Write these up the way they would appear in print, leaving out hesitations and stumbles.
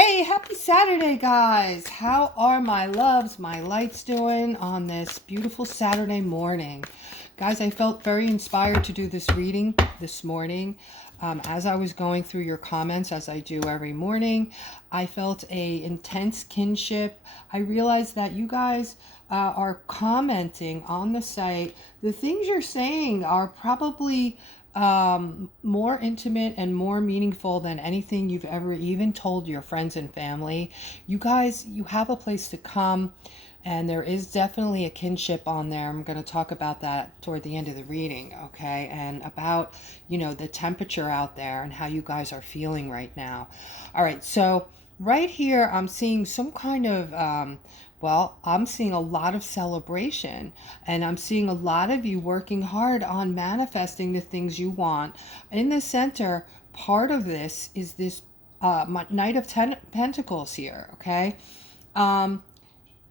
Hey, happy Saturday, guys. How are my loves, my lights doing on this beautiful Saturday morning? Guys, I felt very inspired to do this reading this morning. As I was going through your comments, as I do every morning, I felt a intense kinship. I realized that you guys are commenting on the site. The things you're saying are probably more intimate and more meaningful than anything you've ever even told your friends and family. You guys, you have a place to come, and there is definitely a kinship on there. I'm going to talk about that toward the end of the reading, okay? And about, the temperature out there and how you guys are feeling right now. All right, so right here, I'm seeing some kind of I'm seeing a lot of celebration, and I'm seeing a lot of you working hard on manifesting the things you want. In the center, part of this is this Knight of Pentacles here, okay? Um,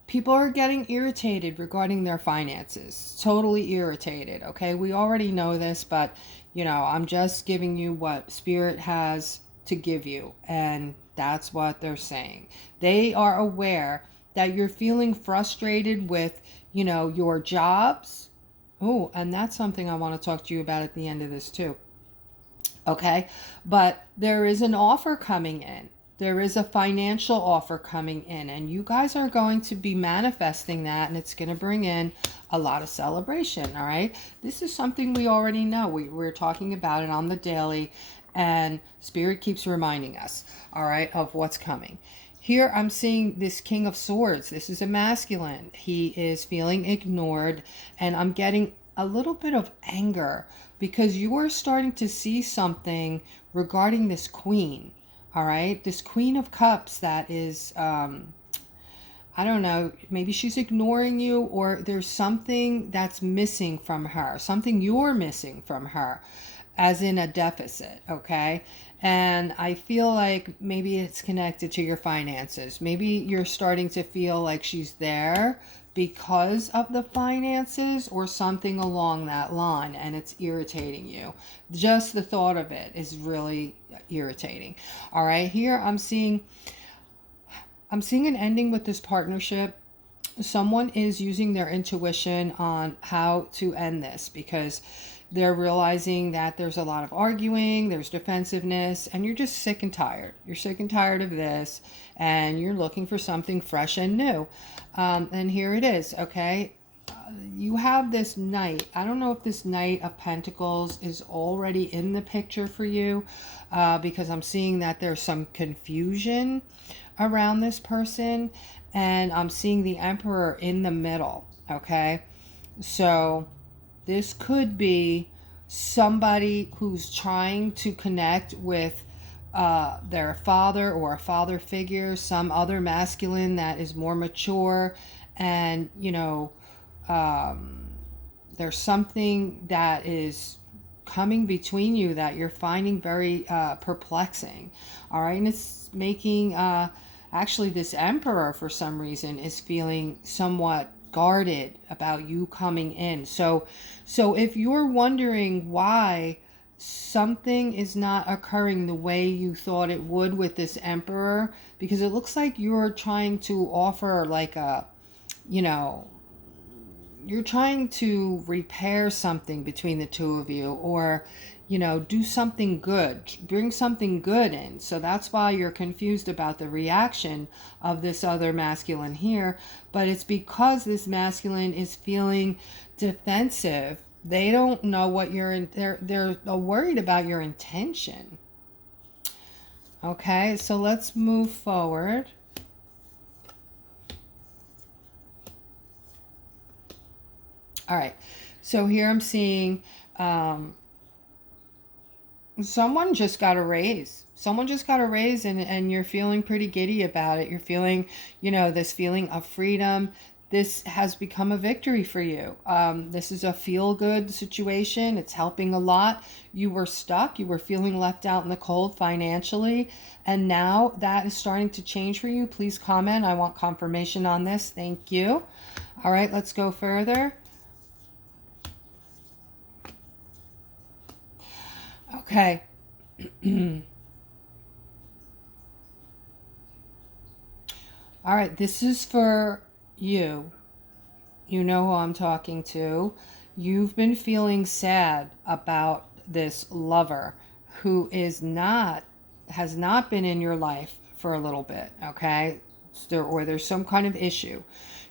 People are getting irritated regarding their finances. Totally irritated, okay? We already know this, but, I'm just giving you what Spirit has to give you, and that's what they're saying. They are aware that you're feeling frustrated with, your jobs. Oh, and that's something I want to talk to you about at the end of this, too. Okay, but there is an offer coming in. There is a financial offer coming in, and you guys are going to be manifesting that, and it's going to bring in a lot of celebration. All right, this is something we already know. We're talking about it on the daily, and Spirit keeps reminding us, all right, of what's coming. Here I'm seeing this King of Swords. This is a masculine. He is feeling ignored, and I'm getting a little bit of anger because you are starting to see something regarding this queen. All right, this Queen of Cups that is, I don't know, maybe she's ignoring you, or there's something that's missing from her, something you're missing from her, as in a deficit, okay? And I feel like maybe it's connected to your finances. Maybe you're starting to feel like she's there because of the finances or something along that line, and it's irritating you. Just the thought of it is really irritating. All right, here I'm seeing an ending with this partnership. Someone is using their intuition on how to end this because they're realizing that there's a lot of arguing, there's defensiveness, and you're just sick and tired. You're sick and tired of this, and you're looking for something fresh and new. And here it is, okay? You have this Knight. I don't know if this Knight of Pentacles is already in the picture for you, because I'm seeing that there's some confusion around this person, and I'm seeing the Emperor in the middle, okay? So this could be somebody who's trying to connect with their father or a father figure, some other masculine that is more mature, and there's something that is coming between you that you're finding very perplexing. All right, and it's making actually this Emperor for some reason is feeling somewhat guarded about you coming in. So if you're wondering why something is not occurring the way you thought it would with this Emperor, because it looks like you're trying to offer like a, you know, you're trying to repair something between the two of you, or do something good, bring something good in. So that's why you're confused about the reaction of this other masculine here. But it's because this masculine is feeling defensive. They don't know what you're in. They're worried about your intention. Okay, so let's move forward. All right, so here I'm seeing someone just got a raise. Someone just got a raise, and you're feeling pretty giddy about it. You're feeling, this feeling of freedom. This has become a victory for you. This is a feel-good situation. It's helping a lot. You were stuck. You were feeling left out in the cold financially, and now that is starting to change for you. Please comment. I want confirmation on this. Thank you. All right, let's go further. Okay. All right, this is for you. You know who I'm talking to. You've been feeling sad about this lover who has not been in your life for a little bit, okay? Or there's some kind of issue.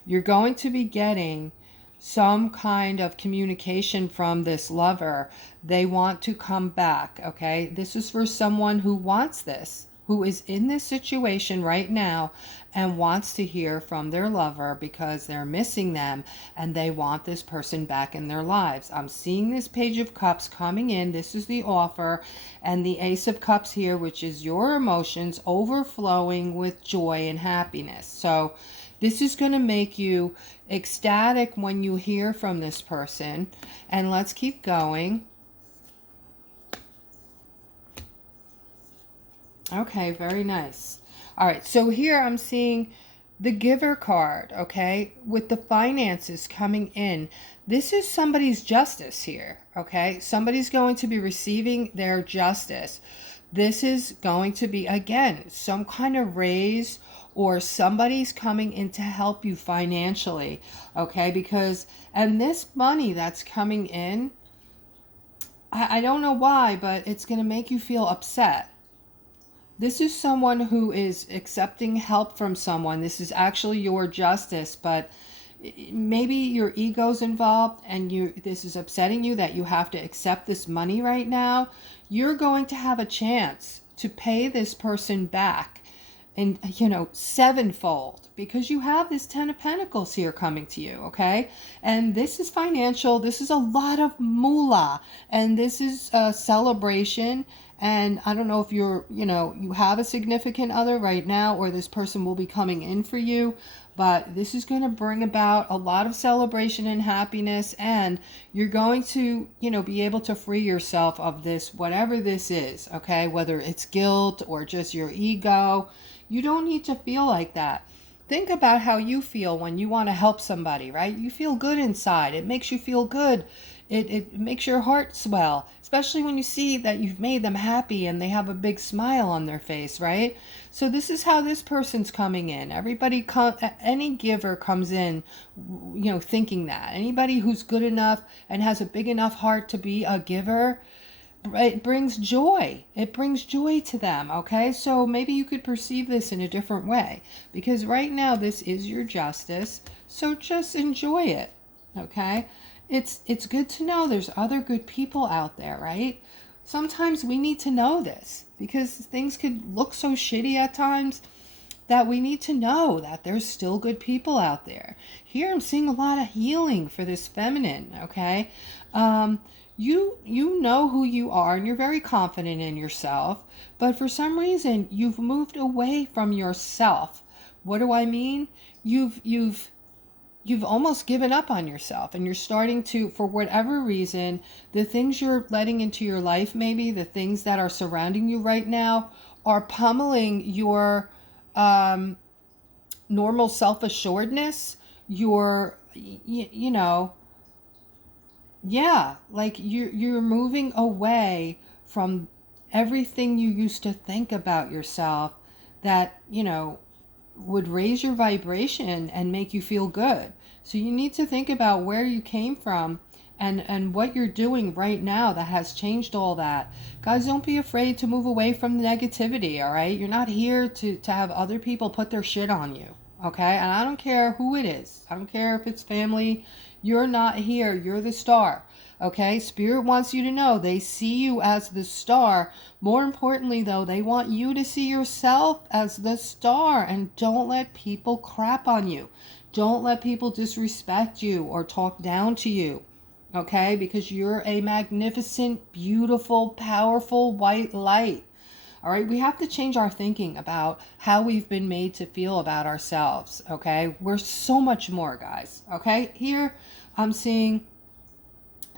You're going to be getting some kind of communication from this lover. They want to come back, okay? This is for someone who wants this, who is in this situation right now and wants to hear from their lover because they're missing them and they want this person back in their lives. I'm seeing this Page of Cups coming in. This is the offer, and the Ace of Cups here, which is your emotions overflowing with joy and happiness. So this is going to make you ecstatic when you hear from this person. And let's keep going. Okay, very nice. All right, so here I'm seeing the Giver card, okay, with the finances coming in. This is somebody's justice here, okay? Somebody's going to be receiving their justice. This is going to be, again, some kind of raise, or somebody's coming in to help you financially, okay? Because, and this money that's coming in, I don't know why, but it's going to make you feel upset. This is someone who is accepting help from someone. This is actually your justice, but maybe your ego's involved and this is upsetting you that you have to accept this money right now. You're going to have a chance to pay this person back, and sevenfold, because you have this 10 of Pentacles here coming to you, okay? And this is financial. This is a lot of moolah, and this is a celebration. And I don't know if you have a significant other right now, or this person will be coming in for you, but this is going to bring about a lot of celebration and happiness, and you're going to, be able to free yourself of this, whatever this is, okay? Whether it's guilt or just your ego, you don't need to feel like that. Think about how you feel when you want to help somebody, right? You feel good inside. It makes you feel good. It makes your heart swell, especially when you see that you've made them happy and they have a big smile on their face, right? So this is how this person's coming in. Any giver comes in, thinking that. Anybody who's good enough and has a big enough heart to be a giver, it brings joy. It brings joy to them, okay? So maybe you could perceive this in a different way, because right now this is your justice, so just enjoy it, okay? It's good to know there's other good people out there, right? Sometimes we need to know this because things could look so shitty at times that we need to know that there's still good people out there. Here I'm seeing a lot of healing for this feminine, okay? You know who you are and you're very confident in yourself, but for some reason you've moved away from yourself. What do I mean? You've almost given up on yourself, and you're starting to, for whatever reason, the things you're letting into your life, maybe the things that are surrounding you right now, are pummeling your normal self-assuredness, your, like you're moving away from everything you used to think about yourself that, would raise your vibration and make you feel good. So you need to think about where you came from and what you're doing right now that has changed all that. Guys, don't be afraid to move away from the negativity, all right? You're not here to have other people put their shit on you, okay? And I don't care who it is. I don't care if it's family. You're not here. You're the star. Okay, Spirit wants you to know they see you as the star. More importantly, though, they want you to see yourself as the star, and don't let people crap on you. Don't let people disrespect you or talk down to you. Okay, because you're a magnificent, beautiful, powerful white light. All right, we have to change our thinking about how we've been made to feel about ourselves. Okay, we're so much more, guys. Okay, here I'm seeing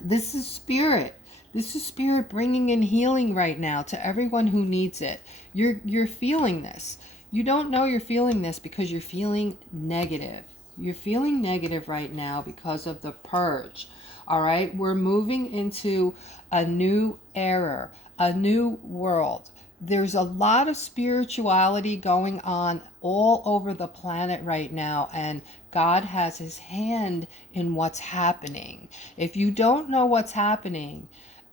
this is Spirit. This is Spirit bringing in healing right now to everyone who needs it. You're feeling this. You don't know you're feeling this because you're feeling negative. You're feeling negative right now because of the purge. All right, we're moving into a new era, a new world. there's a lot of spirituality going on all over the planet right now, and God has his hand in what's happening. If you don't know what's happening,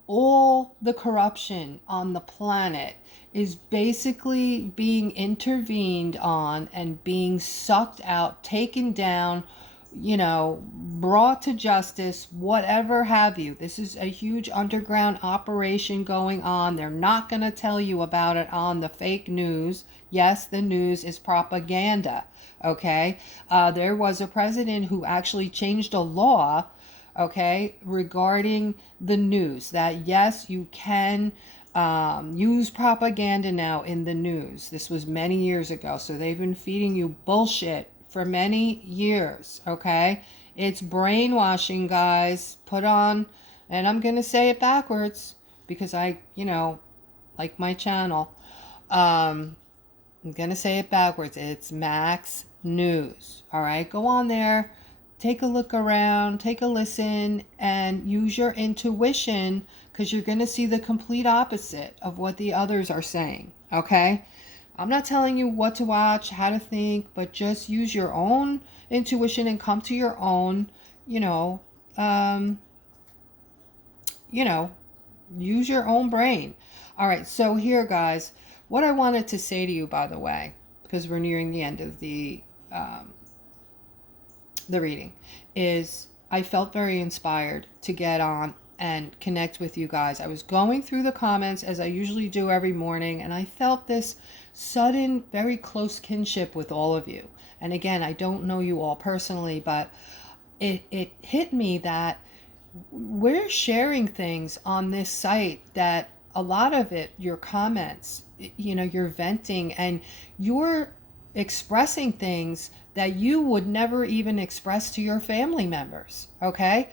all the corruption on the planet is basically being intervened on and being sucked out, taken down, brought to justice, whatever have you. This is a huge underground operation going on. They're not going to tell you about it on the fake news. Yes, the news is propaganda. Okay. There was a president who actually changed a law, okay, regarding the news, that yes, you can use propaganda now in the news. This was many years ago. So they've been feeding you bullshit for many years, okay? It's brainwashing, guys. Put on, and I'm going to say it backwards because I, like my channel. I'm going to say it backwards. It's Max News, all right? Go on there, take a look around, take a listen, and use your intuition, because you're going to see the complete opposite of what the others are saying, okay? I'm not telling you what to watch, how to think, but just use your own intuition and come to your own, um, use your own brain. All right, so here, guys, what I wanted to say to you, by the way, because we're nearing the end of the reading, is I felt very inspired to get on and connect with you guys. I was going through the comments as I usually do every morning, and I felt this sudden, very close kinship with all of you. And again, I don't know you all personally, but it hit me that we're sharing things on this site that a lot of it, your comments, you're venting and you're expressing things that you would never even express to your family members, okay?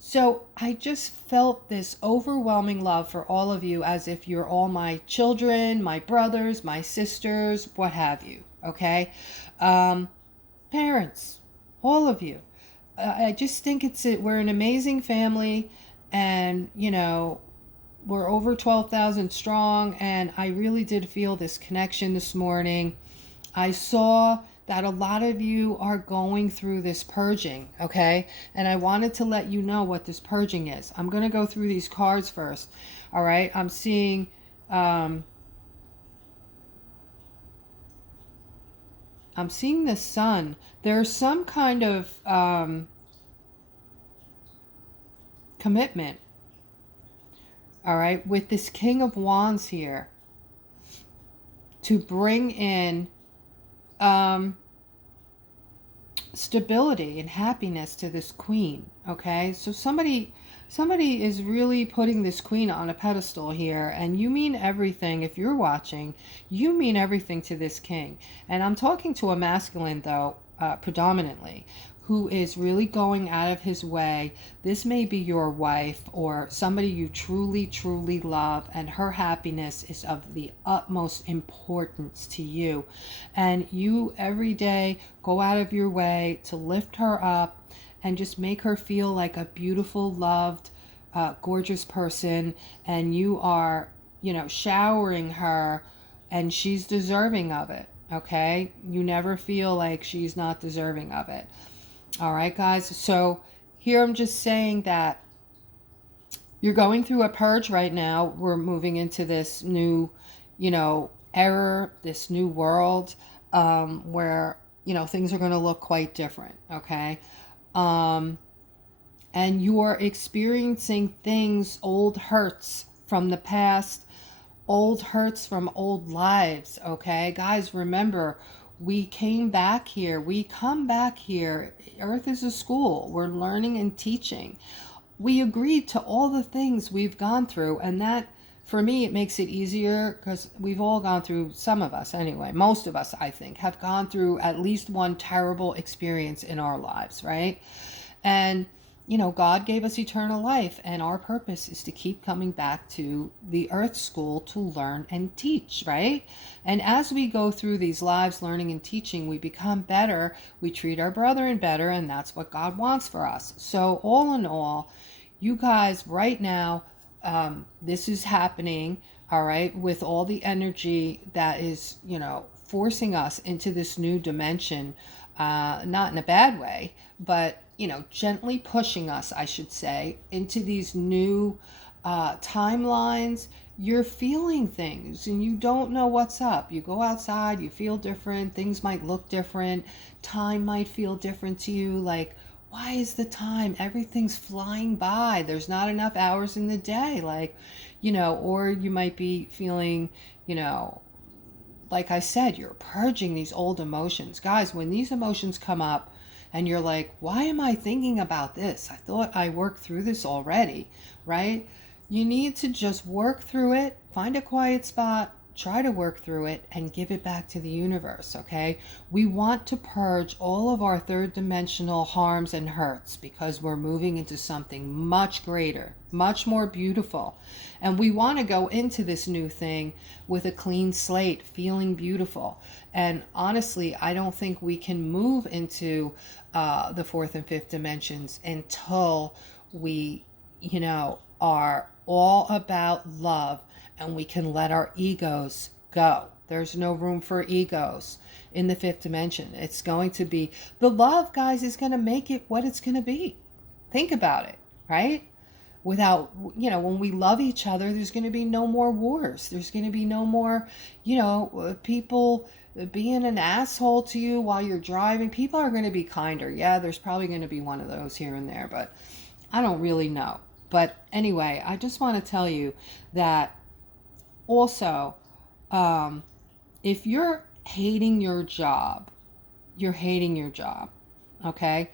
So I just felt this overwhelming love for all of you, as if you're all my children, my brothers, my sisters, what have you, okay? Parents, all of you. I just think we're an amazing family, and, we're over 12,000 strong, and I really did feel this connection this morning. I saw that a lot of you are going through this purging, okay? And I wanted to let you know what this purging is. I'm going to go through these cards first, all right? I'm seeing the sun. There's some kind of commitment, all right, with this King of Wands here, to bring in stability and happiness to this queen, okay? So somebody is really putting this queen on a pedestal here, and you mean everything. If you're watching, you mean everything to this king. And I'm talking to a masculine, though, predominantly, who is really going out of his way. This may be your wife or somebody you truly, truly love, and her happiness is of the utmost importance to you. And you every day go out of your way to lift her up and just make her feel like a beautiful, loved, gorgeous person. And you are, showering her, and she's deserving of it, okay? You never feel like she's not deserving of it. All right, guys. So here I'm just saying that you're going through a purge right now. We're moving into this new, era, this new world, where, things are going to look quite different. Okay. And you're experiencing things, old hurts from the past, old hurts from old lives. Okay, guys, remember, we came back here. We come back here. Earth is a school. We're learning and teaching. We agreed to all the things we've gone through, and that, for me, it makes it easier, because we've all gone through, some of us anyway, most of us, I think, have gone through at least one terrible experience in our lives, right? And God gave us eternal life, and our purpose is to keep coming back to the earth school to learn and teach, right? And as we go through these lives learning and teaching, we become better, we treat our brethren better, and that's what God wants for us. So all in all, you guys, right now, this is happening, all right, with all the energy that is, forcing us into this new dimension, not in a bad way, but, gently pushing us, I should say, into these new timelines. You're feeling things and you don't know what's up. You go outside, you feel different, things might look different, time might feel different to you. Like, why is the time? Everything's flying by. There's not enough hours in the day. Like, or you might be feeling, like I said, you're purging these old emotions. Guys, when these emotions come up and you're like, why am I thinking about this? I thought I worked through this already, right? You need to just work through it, find a quiet spot, try to work through it, and give it back to the universe, okay? We want to purge all of our third dimensional harms and hurts because we're moving into something much greater, much more beautiful. And we want to go into this new thing with a clean slate, feeling beautiful. And honestly, I don't think we can move into the fourth and fifth dimensions until we, are all about love and we can let our egos go. There's no room for egos in the fifth dimension. It's going to be the love, guys, is going to make it what it's going to be. Think about it, right? Without, when we love each other, there's going to be no more wars. There's going to be no more, people being an asshole to you while you're driving. People are going to be kinder. Yeah, there's probably going to be one of those here and there, but I don't really know. But anyway, I just want to tell you that also, if you're hating your job, okay?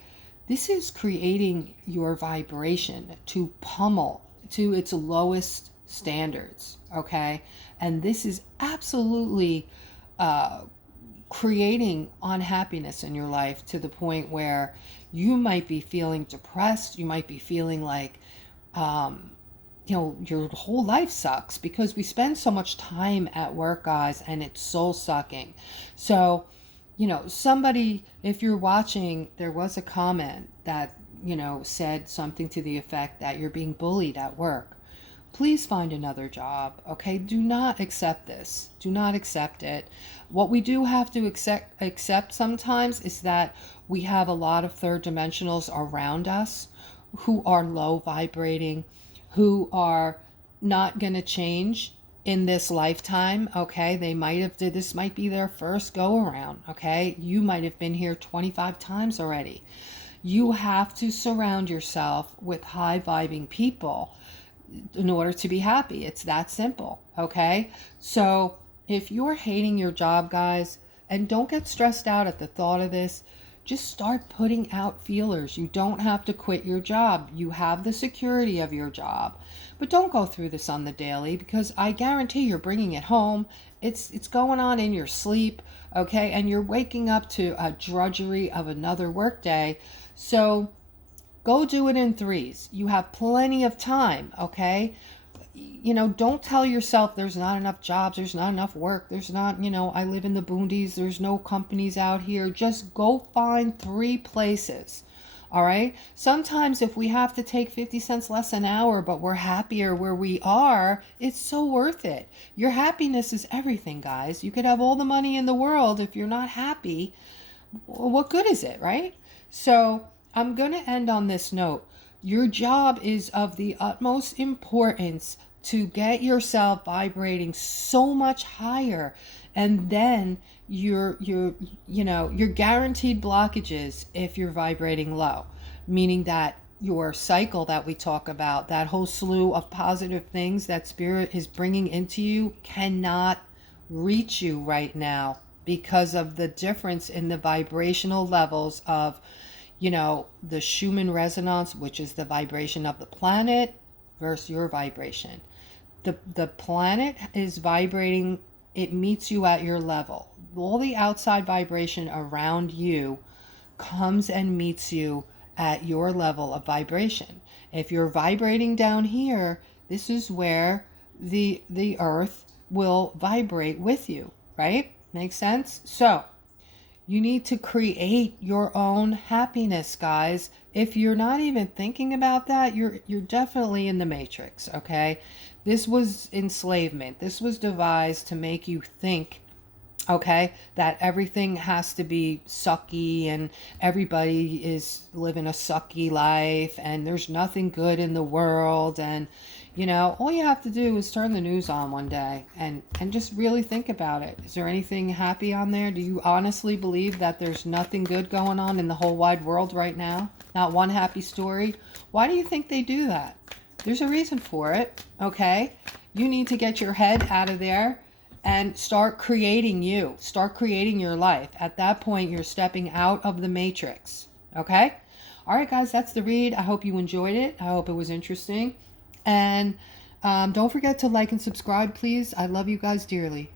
This is creating your vibration to pummel to its lowest standards, okay? And this is absolutely creating unhappiness in your life to the point where you might be feeling depressed. You might be feeling like, your whole life sucks because we spend so much time at work, guys, and it's soul sucking. So, somebody, if you're watching, there was a comment that, said something to the effect that you're being bullied at work. Please find another job, okay? Do not accept this. Do not accept it. What we do have to accept sometimes is that we have a lot of third dimensionals around us who are low vibrating, who are not going to change in this lifetime, okay? This might be their first go around, okay? You might have been here 25 times already. You have to surround yourself with high vibing people in order to be happy. It's that simple, okay? So if you're hating your job, guys, and don't get stressed out at the thought of this, just start putting out feelers. You don't have to quit your job. You have the security of your job. But don't go through this on the daily because I guarantee you're bringing it home. It's going on in your sleep, okay? And you're waking up to a drudgery of another workday. So go do it in threes. You have plenty of time, okay? Don't tell yourself there's not enough jobs, there's not enough work, there's not, I live in the boondies, there's no companies out here. Just go find 3 places, all right? Sometimes if we have to take 50 cents less an hour, but we're happier where we are, it's so worth it. Your happiness is everything, guys. You could have all the money in the world. If you're not happy, what good is it, right? So I'm going to end on this note. Your job is of the utmost importance to get yourself vibrating so much higher, and then you're guaranteed blockages if you're vibrating low, meaning that your cycle that we talk about, that whole slew of positive things that spirit is bringing into you, cannot reach you right now because of the difference in the vibrational levels of the Schumann resonance, which is the vibration of the planet versus your vibration. The planet is vibrating, it meets you at your level. All the outside vibration around you comes and meets you at your level of vibration. If you're vibrating down here, this is where the earth will vibrate with you, right? Makes sense? So you need to create your own happiness, guys. If you're not even thinking about that, you're definitely in the matrix, okay? This was enslavement. This was devised to make you think, okay, that everything has to be sucky and everybody is living a sucky life and there's nothing good in the world. And all you have to do is turn the news on one day and just really think about it. Is there anything happy on there? Do you honestly believe that there's nothing good going on in the whole wide world right now? Not one happy story? Why do you think they do that? There's a reason for it, okay? You need to get your head out of there and start creating you. Start creating your life. At that point, you're stepping out of the matrix, okay? All right, guys, that's the read. I hope you enjoyed it. I hope it was interesting. And don't forget to like and subscribe, please. I love you guys dearly.